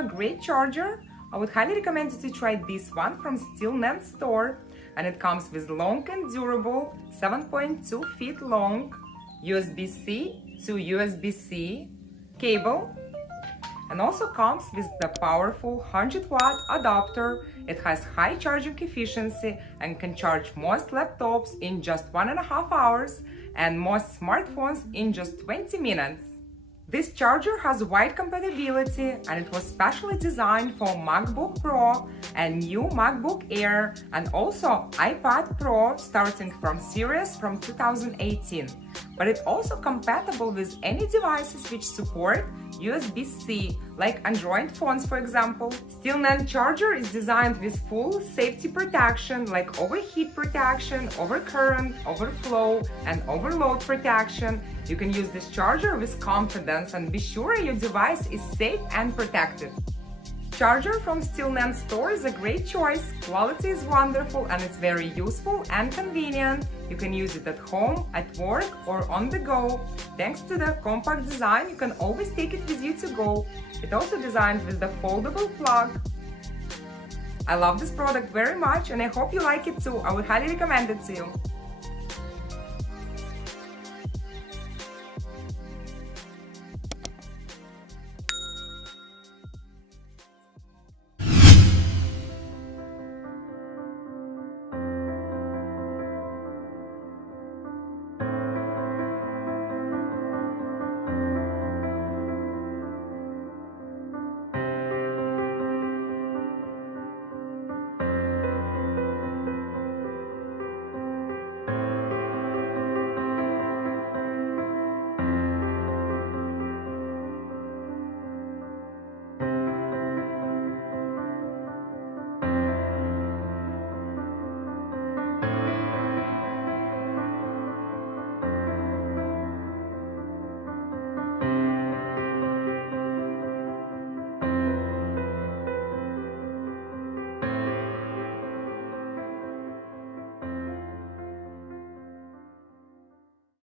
a great charger. I would highly recommend you to try this one from Stillnet store. And it comes with long and durable 7.2 feet long USB C to USB C cable, and also comes with the powerful 100-watt adapter. It has high charging efficiency and can charge most laptops in just 1.5 hours and most smartphones in just 20 minutes. This charger has wide compatibility and it was specially designed for MacBook Pro and new MacBook Air and also iPad Pro starting from series from 2018. But it's also compatible with any devices which support USB C, like Android phones for example. Stillnet charger is designed with full safety protection like overheat protection, overcurrent, overflow and overload protection. You can use this charger with confidence and be sure your device is safe and protected. Charger from Stillnet store is a great choice. Quality is wonderful and it's very useful and convenient. You can use it at home, at work or on the go. Thanks to the compact design, you can always take it with you to go. It's also designed with the foldable plug. I love this product very much and I hope you like it too. I would highly recommend it to you.